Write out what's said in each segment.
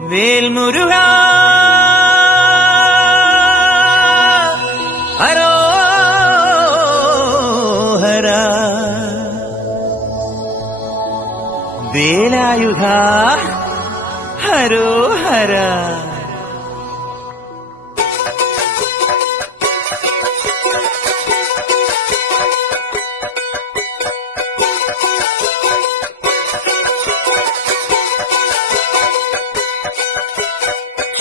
വേൽമുരുകാ ഹരോഹരാ വേലായുധാ ഹരോഹരാ.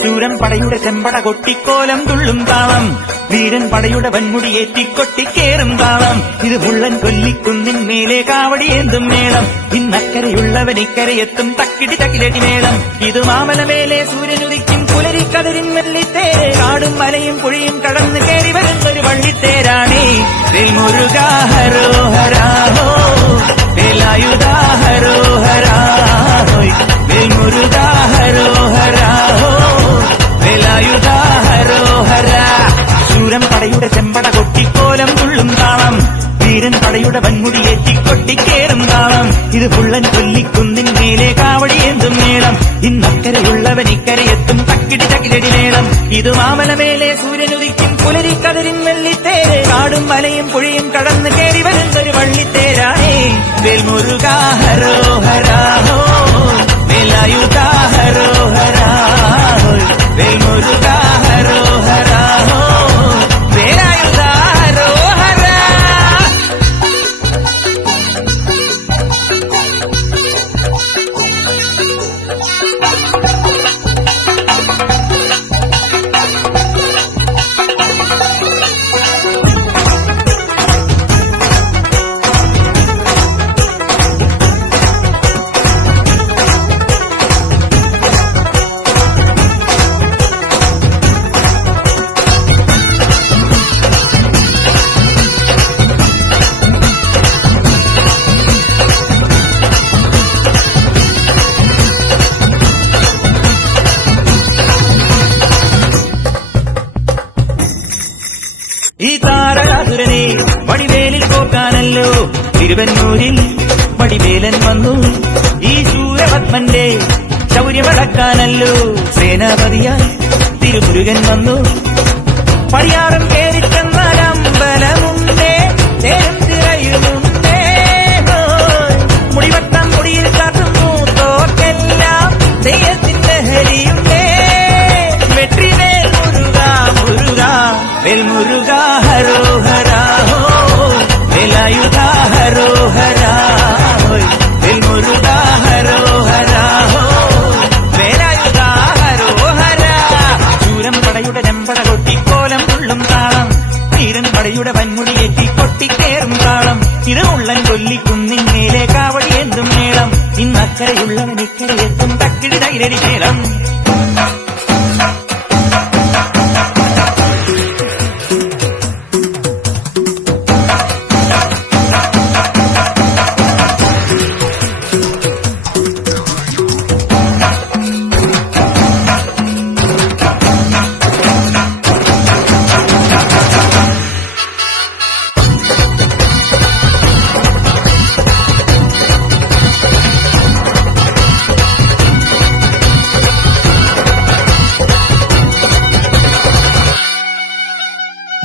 ശൂരൻ പടയുടെ ചെമ്പട കൊട്ടിക്കോലം തുള്ളും താളം, വീരൻ പടയുടെ വൻമുടിയേറ്റിക്കൊട്ടിക്കേറും താളം. ഇത് മുള്ളൻ കൊല്ലിക്കുന്നിൻ മേലെ കാവടിയേന്തും മേളം. ഇന്നക്കരയുള്ളവൻ ഇക്കരയെത്തും തക്കിടി തകിലടി മേളം. ഇത് മാമലമേലെ സൂര്യനുദിക്കും പുലരിക്കതിരിൻ വെള്ളിത്തേര്. കാടും മലയും പുഴയും കടന്ന് കയറി വരുന്നൊരു വള്ളിത്തേരാണേ. വേൽമുരുകാ ഹരോഹരാ ഹോ, വേലായുധാ ഹരോഹരാ ഹോയ്. വേൽമുരുകാ ഹരോഹരാ ഹോ, വേലായുധാ ഹരോഹരാ. ശൂരൻ പടയുടെ ചെമ്പട കൊട്ടിക്കോലം തുള്ളും താളം, വീരൻ പടയുടെ വൻമുടിയേറ്റിക്കൊട്ടിക്കേറും താളം. ഇത് പുള്ളൻ കൊല്ലിക്കുന്നിൻ മേലെ കാവടിയേന്തും മേളം. ഇന്നക്കരയുള്ളവൻ ഇക്കരയെത്തും തക്കിടി തകിലടി മേളം. ഇത് മാമലമേലെ സൂര്യനുദിക്കും പുലരിക്കതിരിൻ വെള്ളിത്തേര്. കാടും മലയും പുഴയും കടന്ന് കയറി വരുന്നൊരു വള്ളിത്തേരാണേ. വേൽമുരുകാ ഹരോഹരാ ഹോ, വേലായുധാ ഹരോഹരാ ഹോയ്. വേൽമുരുകാ ഹരോഹരാ ഹോ, വേലായുധാ ഹരോഹരാ. ഈ താരകാസുരനെ വടിവേലിൽ പോക്കാനല്ലോ തിരുവന്നൂരിൽ വടിവേലൻ വന്നു. ഈ സൂര്യപത്മന്റെ ശൗര്യമടക്കാനല്ലോ സേനാപതിയായി തിരുമുരുകൻ വന്നു. പടിയാറും കേറിച്ചെന്നാലമ്പലമുണ്ടേ, തേരും തിരയുമുണ്ടേ. മുടിവട്ടം മുടിയിൽ കാത്തുന്നു തോക്കെല്ലാം തെയ്യത്തിന്റെ ഹരിയുണ്ടേ. വെട്രിവേൽ മുരുകാ മുരുകാ, വേൽമുരുകാ ഹരോഹരാ ഹോ, വേലായുധാ ഹരോഹരാ ഹോയ്. വേൽമുരുകാ ഹരോഹരാ ഹോ, വേലായുധാ ഹരോഹരാ. ശൂരൻ പടയുടെ ചെമ്പട കൊട്ടിക്കോലം തുള്ളും താളം, വീരൻ പടയുടെ വൻമുടിയേറ്റി കൊട്ടിക്കേറും താളം. ഇത് ഉള്ളൻ കൊല്ലിക്കുന്നിൻ മേലെ കാവടിയേന്തും മേളം. ഇന്നക്കരയുള്ളവൻ ഇക്കരയെത്തും തക്കിടി തകിലടി മേളം.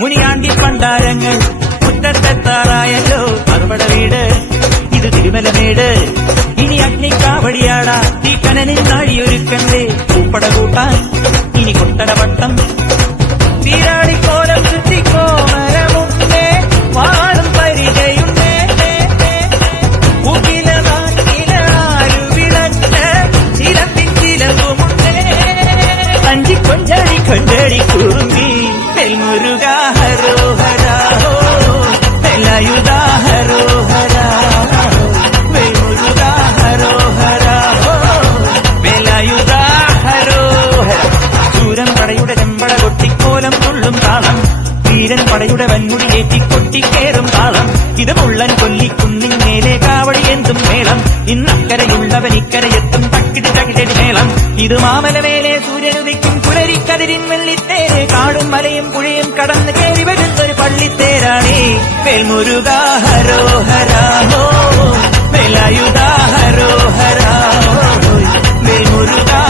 മുനിയാണ്ടി പണ്ടാരങ്ങൾ മുറ്റത്തെത്താറായല്ലോ അറുപട വീട്. ഇത് തിരുമലമേട്. ഇനി അഗ്നിക്കാവടിയാടാ ഈ കനനിൽ നാഴിയൊരുക്കണ്ടേ. പൂപ്പട കൂട്ടാൻ ഇനി കൊട്ടടവട്ടം തീരാടിക്കോലം ചുറ്റിക്കോമരമുണ്ടേ. വാളും പരിചയുണ്ടേ. ഉകില നാട്ടിലാരുവിളച്ച് ചിലമ്പിൻ ചിലവുമുണ്ടേ. അഞ്ചി കൊഞ്ചടി കൊഞ്ചടി കുറുമ്പി. വേൽമുരുകാ ഹരോഹരാ ഹോ, വേലായുധാ ഹരോഹരാ ഹോ. വേൽമുരുകാ ഹരോഹരാ ഹോ, വേലായുധാ ഹരോഹരാ. ശൂരൻ പടയുടെ ചെമ്പട കൊട്ടിക്കോലം തുള്ളും താളം, വീരൻ പടയുടെ വൻമുടിയേറ്റിക്കൊട്ടിക്കേറും താളം. ഇത് മുള്ളൻ കൊല്ലിക്കുന്നിൻ മേലെ കാവടിയേന്തും മേളം. ഇന്നക്കരയുള്ളവൻ ഇക്കരയെത്തും തക്കിടി തകിലടി മേളം. ഇത് മാമലമേലെ സൂര്യനുദിക്കും പുലരിക്കതിരിൻ വെള്ളിത്തേര്. കാടും മലയും പുഴയും കടന്ന് കയറി വരുന്നൊരു പള്ളിത്തേരാണേ. വേൽമുരുകാ ഹരോഹരാ ഹോ, വേലായുധാ ഹരോഹരാ ഹോയ്. വേൽമുരുകാ